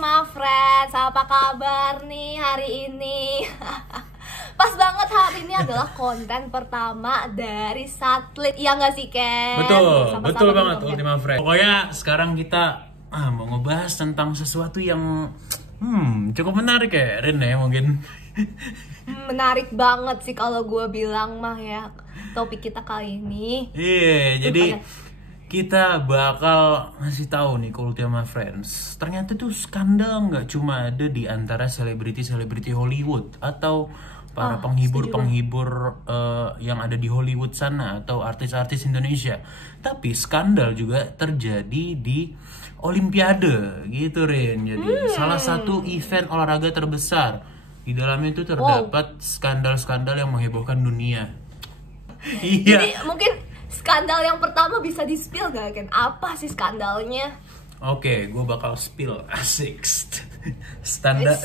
my friends, apa kabar nih hari ini? Pas banget hari ini adalah konten pertama dari Satelit, ya nggak sih Ken? Betul banget Ultima Friends. Pokoknya sekarang kita mau ngebahas tentang sesuatu yang cukup menarik ya Rin ya mungkin. Menarik banget sih kalau gue bilang mah ya topik kita kali ini. Iya, jadi kita bakal ngasih tahu nih ke Ultima Friends. Ternyata tuh skandal nggak cuma ada di antara selebriti Hollywood atau para penghibur yang ada di Hollywood sana atau artis-artis Indonesia. Tapi skandal juga terjadi di Olimpiade gitu Rin. Jadi salah satu event olahraga terbesar. Di dalamnya itu terdapat skandal-skandal yang menghebohkan dunia. Iya. Jadi mungkin skandal yang pertama bisa di-spill gak Ken? Apa sih skandalnya? Oke, gue bakal spill asik. Standar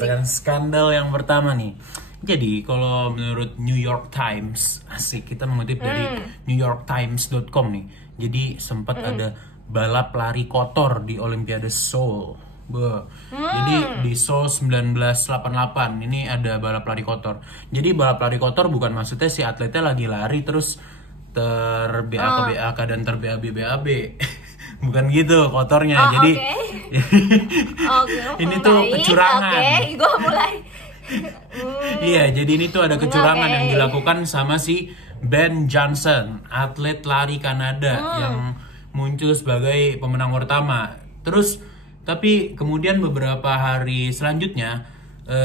kan skandal yang pertama nih. Jadi kalau menurut New York Times, asik kita mengutip dari newyorktimes.com nih. Jadi sempat ada balap lari kotor di Olimpiade Seoul. Jadi di Seoul 1988 ini ada balap lari kotor. Jadi balap lari kotor bukan maksudnya si atletnya lagi lari terus ter-BAK dan ter-BAB. Bukan gitu kotornya. Jadi ini tuh kecurangan. Gue mulai. Iya, jadi ini tuh ada kecurangan yang dilakukan sama si Ben Johnson, atlet lari Kanada yang muncul sebagai pemenang pertama. Tapi kemudian beberapa hari selanjutnya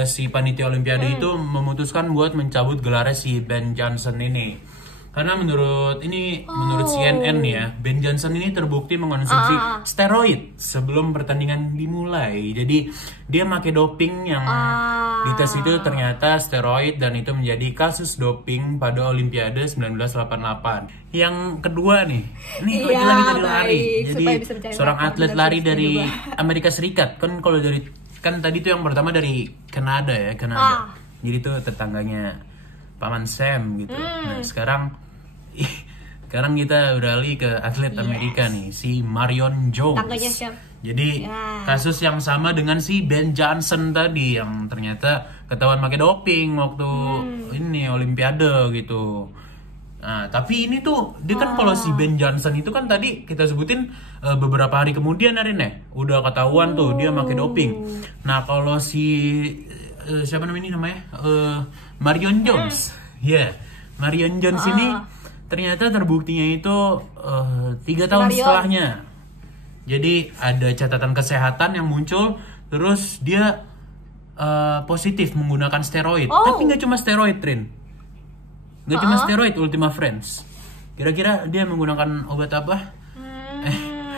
si panitia Olimpiade itu memutuskan buat mencabut gelarnya si Ben Johnson ini. Karena menurut CNN ya, Ben Johnson ini terbukti mengonsumsi steroid sebelum pertandingan dimulai. Jadi dia pakai doping yang dites itu ternyata steroid dan itu menjadi kasus doping pada Olimpiade 1988. Yang kedua nih, ini lagi tadi lari. Jadi seorang atlet lari dari Amerika Serikat. Kan kalau kan tadi tuh yang pertama dari Kanada ya, Kanada. Jadi tuh tetangganya Paman Sam gitu. Nah, sekarang kita beralih ke atlet Amerika nih, si Marion Jones. Jadi kasus yang sama dengan si Ben Johnson tadi yang ternyata ketahuan pakai doping waktu ini Olimpiade gitu. Nah, tapi ini tuh dia kan kalau si Ben Johnson itu kan tadi kita sebutin beberapa hari kemudian Arin ya, udah ketahuan tuh dia pakai doping. Nah, kalau si siapa namanya? Marion Jones. Marion Jones ini ternyata terbuktinya itu 3 tahun setelahnya. Jadi ada catatan kesehatan yang muncul, terus dia positif menggunakan steroid. Tapi nggak cuma steroid, Rin. Nggak cuma steroid, Ultima Friends. Kira-kira dia menggunakan obat apa?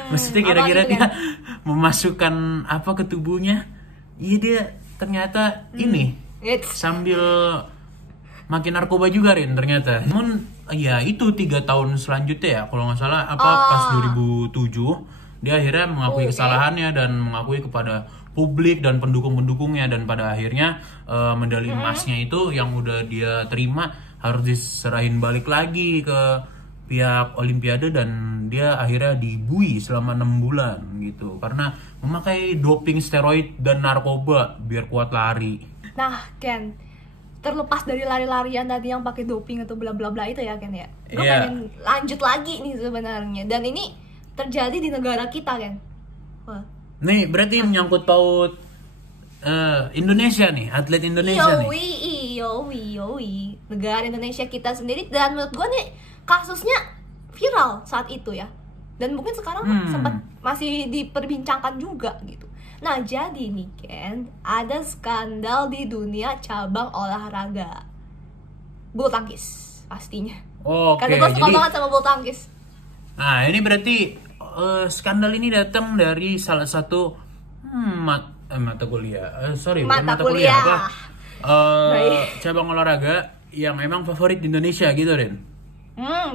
Maksudnya kira-kira dia memasukkan apa ke tubuhnya? Iya, dia ternyata ini sambil makin narkoba juga Rin ternyata. Namun ya itu 3 tahun selanjutnya ya kalau nggak salah pas 2007 dia akhirnya mengakui kesalahannya dan mengakui kepada publik dan pendukung-pendukungnya dan pada akhirnya medali emasnya itu yang udah dia terima harus diserahin balik lagi ke pihak Olimpiade dan dia akhirnya dibui selama 6 bulan gitu karena memakai doping steroid dan narkoba biar kuat lari. Nah Ken, terlepas dari lari-larian tadi yang pakai doping atau bla bla bla itu ya Ken ya, gue pengen lanjut lagi nih sebenarnya, dan ini terjadi di negara kita Ken. Nih berarti menyangkut paut Indonesia nih, atlet Indonesia nih. Negara Indonesia kita sendiri, dan menurut gue nih kasusnya viral saat itu ya, dan mungkin sekarang sempat masih diperbincangkan juga gitu. Nah jadi nih Ken, ada skandal di dunia cabang olahraga bulu tangkis pastinya. Karena gue suka banget sama bulu tangkis. Nah ini berarti skandal ini datang dari salah satu mata kuliah apa? Cabang olahraga yang emang favorit di Indonesia gitu Ren.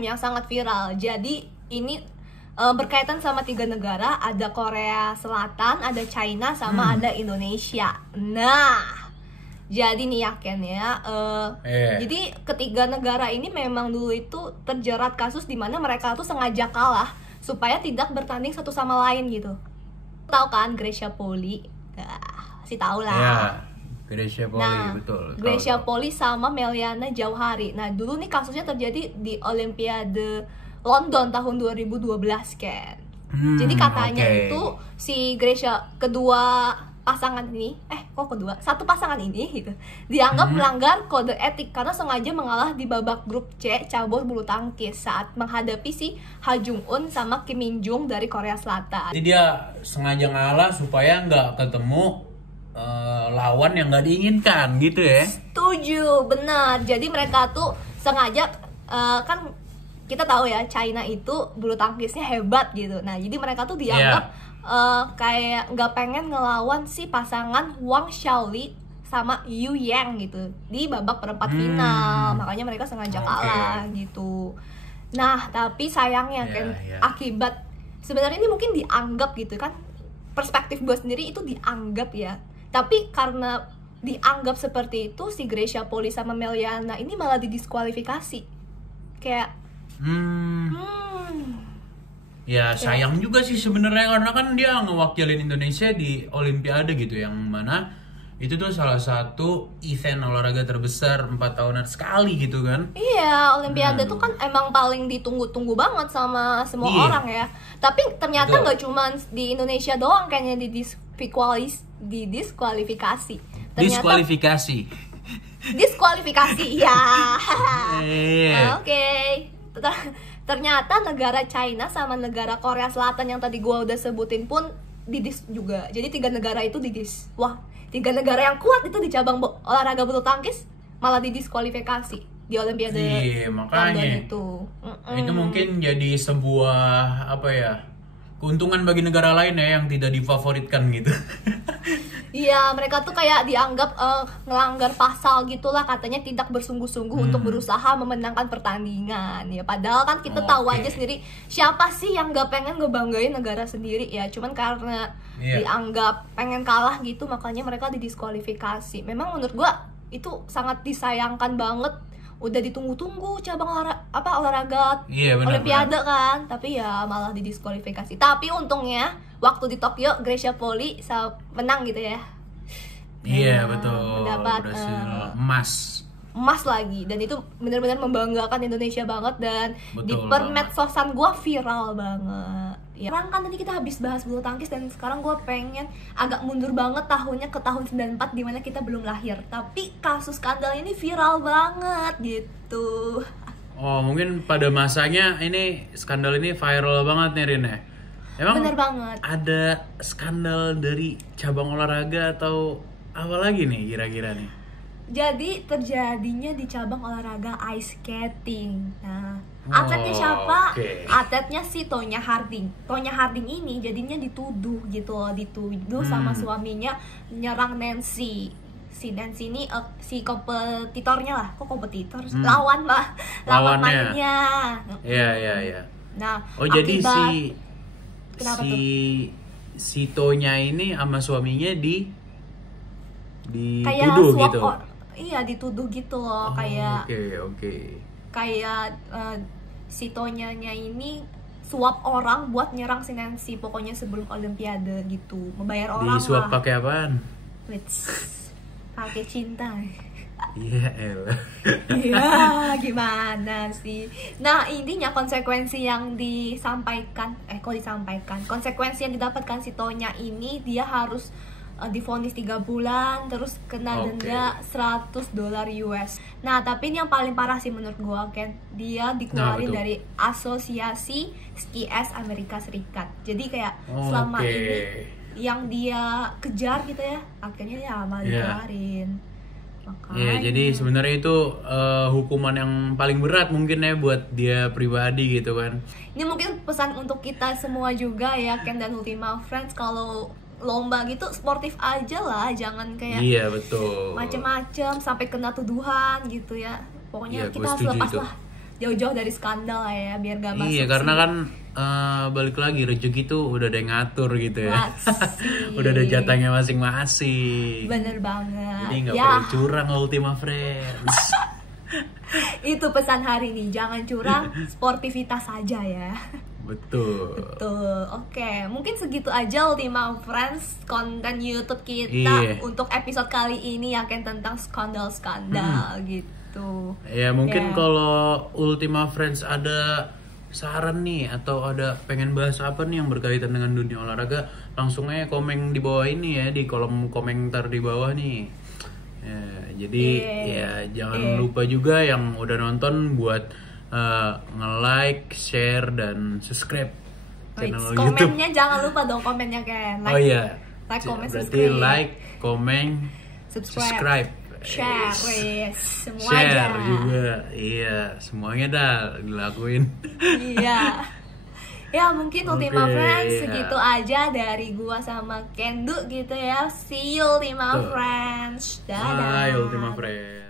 Yang sangat viral. Jadi ini berkaitan sama 3 negara, ada Korea Selatan, ada China, sama ada Indonesia. Nah, jadi nih ya Ken ya, jadi ketiga negara ini memang dulu itu terjerat kasus di mana mereka tuh sengaja kalah supaya tidak bertanding satu sama lain gitu. tahu kan Gracia Poli? Pasti tahu lah. Ya, Gracia Poli, Nah, betul. Gracia Tahu. Poli sama Meliana Jauhari. Nah, dulu nih kasusnya terjadi di Olimpiade London tahun 2012 kan. Jadi katanya oke. itu si Gracia kedua pasangan ini, satu pasangan ini gitu, dianggap melanggar kode etik karena sengaja mengalah di babak grup C cabur bulu tangkis saat menghadapi si Ha Jung Eun sama Kim Min Jung dari Korea Selatan. Jadi dia sengaja ngalah supaya nggak ketemu lawan yang nggak diinginkan gitu ya. Setuju, benar. Jadi mereka tuh sengaja kan kita tahu ya China itu bulu tangkisnya hebat gitu. Nah, jadi mereka tuh dianggap kayak nggak pengen ngelawan si pasangan Wang Xiaoli sama Yu Yang gitu di babak perempat final. Makanya mereka sengaja kalah gitu. Nah, tapi sayangnya kan akibat sebenarnya ini mungkin dianggap gitu kan, perspektif gue sendiri itu dianggap ya. Tapi karena dianggap seperti itu, si Gracia Poli sama Meliana ini malah didiskualifikasi. Kayak Ya sayang juga sih sebenarnya, karena kan dia ngewakilin Indonesia di Olimpiade gitu, yang mana itu tuh salah satu event olahraga terbesar 4 tahunan sekali gitu kan. Iya, Olimpiade tuh kan emang paling ditunggu-tunggu banget sama semua orang ya. Tapi ternyata nggak cuma di Indonesia doang kayaknya didiskualifikasi. Diskualifikasi ya. Oke. Ternyata negara China sama negara Korea Selatan yang tadi gua udah sebutin pun didis juga. Jadi 3 negara itu didis. Wah, 3 negara yang kuat itu di cabang olahraga bulu tangkis malah didiskualifikasi di Olimpiade makanya itu. Itu mungkin jadi sebuah keuntungan bagi negara lain ya yang tidak difavoritkan gitu. Iya, mereka tuh kayak dianggap ngelanggar pasal gitulah, katanya tidak bersungguh-sungguh untuk berusaha memenangkan pertandingan. Ya padahal kan kita tahu aja sendiri siapa sih yang nggak pengen ngebanggain negara sendiri ya. Cuman karena dianggap pengen kalah gitu, makanya mereka didiskualifikasi. Memang menurut gua itu sangat disayangkan banget. Udah ditunggu-tunggu cabang olahraga Olimpiade kan, tapi ya malah didiskualifikasi. Tapi untungnya waktu di Tokyo Gracia Poli menang gitu ya. Iya, betul. Mendapat emas lagi, dan itu benar-benar membanggakan Indonesia banget, dan di permedsosan gua viral banget. Ya, kan tadi kita habis bahas bulu tangkis, dan sekarang gue pengen agak mundur banget tahunnya ke tahun 94 dimana kita belum lahir. Tapi kasus skandal ini viral banget gitu. Oh, mungkin pada masanya ini skandal ini viral banget nih Rin ya. Emang bener banget. Ada skandal dari cabang olahraga atau apa lagi nih kira-kira nih? Jadi terjadinya di cabang olahraga ice skating. Nah, atletnya siapa? Atletnya si Tonya Harding. Tonya Harding ini jadinya dituduh gitu loh, dituduh sama suaminya nyerang Nancy. Si Nancy ini si kompetitornya lah, kok kompetitor? Lawan mainnya. Iya. Nah, jadi kenapa tuh? Si Tonya ini sama suaminya kayak dituduh gitu. Iya, dituduh gitu loh, kayak kayak si Tonyanya ini suap orang buat nyerang si Nancy pokoknya sebelum Olimpiade gitu, membayar orang. Disuap pakai apaan? Pakai cinta. Iya, elah. Iya, gimana sih? Nah, intinya konsekuensi yang konsekuensi yang didapatkan si Tonya ini, dia harus divonis 3 bulan, terus kena denda $100 US. Nah, tapi ini yang paling parah sih menurut gua, Ken. Dia dikeluarin dari Asosiasi Ski Es Amerika Serikat. Jadi kayak selama ini yang dia kejar gitu ya, akhirnya ya malah dikeluarin. Iya, jadi sebenarnya itu hukuman yang paling berat mungkin ya buat dia pribadi gitu kan. Ini mungkin pesan untuk kita semua juga ya, Ken dan Ultima Friends, kalau lomba gitu sportif aja lah, jangan kayak macem-macem sampai kena tuduhan gitu ya. Pokoknya kita harus lepas lah, jauh-jauh dari skandal lah ya, biar gak masuk. Iya, karena kan balik lagi rezeki tuh udah ada yang ngatur gitu ya. Udah ada jatahnya masing-masing. Bener banget. Jadi gak perlu curang Ultima Friends. Itu pesan hari ini, jangan curang, sportivitas aja ya. Betul. Betul. Oke, mungkin segitu aja Ultima Friends konten YouTube kita untuk episode kali ini yang tentang skandal-skandal gitu. Ya mungkin kalau Ultima Friends ada saran nih atau ada pengen bahas apa nih yang berkaitan dengan dunia olahraga, langsung aja komen di bawah ini ya, di kolom komentar di bawah nih. Ya, jadi ya jangan lupa juga yang udah nonton buat nge-like, share, dan subscribe channel YouTube. Komennya jangan lupa dong, komennya kan. Like, oh iya. Like, comment, berarti subscribe. Like, comment, subscribe. Share, semua share aja. juga, iya semuanya dah dilakuin. Iya. Ya mungkin Ultima Friends iya. segitu aja dari gua sama Kendu gitu ya. See you Ultima Friends. Dadah. Bye Ultima Friends.